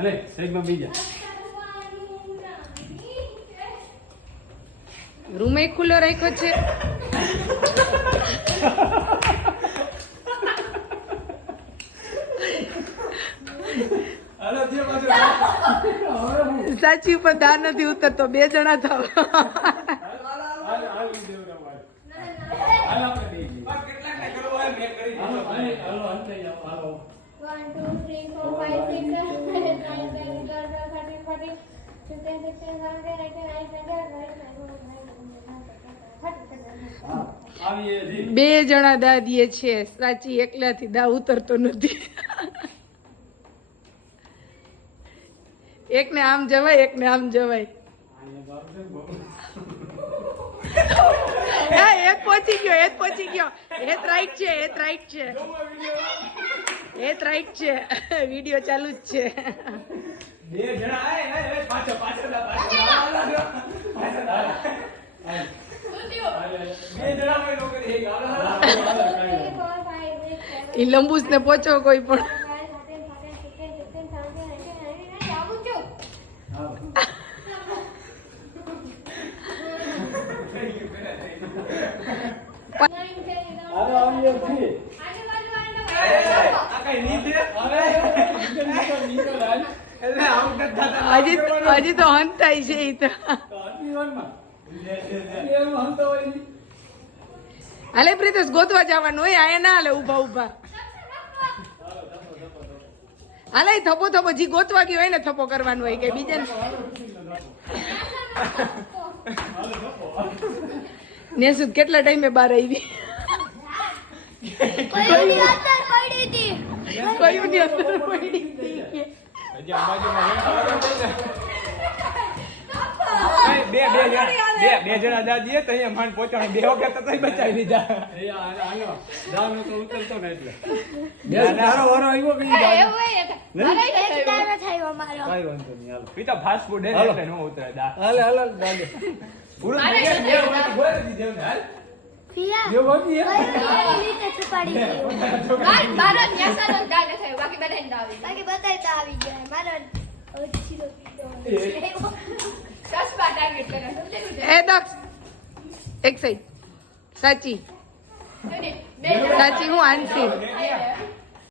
અરે સાઈડમાં બીજા રૂમ એક ખુલ્લો રાખ્યો છે. સાચી ઉપર દાર નથી ઉતરતો. 2 જણા થાવ. બે જણા દા દે છે. સાચી એકલાથી દા ઉતરતો નથી. એકને આમ જવાય, એકને આમ જવાય. હા, એક પહોંચી ગયો, એક પહોંચી ગયો. એક રાઈટ છે, એક રાઈટ છે, એક રાઈટ છે. વિડિયો ચાલુ જ છે. બે જણા આય પાછો પાછળ બે જણા મે નોકરી હે ઈ લંબુસ ને પહોંચો કોઈ પણ. હજી તો હંતાઈ છે ઈ તો. હાલે પ્રીતેશ ગોતવા જવાનું હોય. આયા ના હાલે ઉભા ઉભા. હાલે થપ્પો થપ્પો જી ગોતવા ગયો હોય ને થપ્પો કરવાનું હોય કે બીજા નેસુદ કેટલા ટાઈમે બહાર આવી. કયું ની અંદર પડી હતી બે જણા દાદીએ તો અહીંયા માન પહોંચાડે. બે વખત તો બચાવી લીધા. ઉતરતો ને એટલે પિતા ફાસ્ટ ફૂડ એટલે નો ઉતરે દા. પૂરું એક સાઈડ સાચી સાચી હું આનસી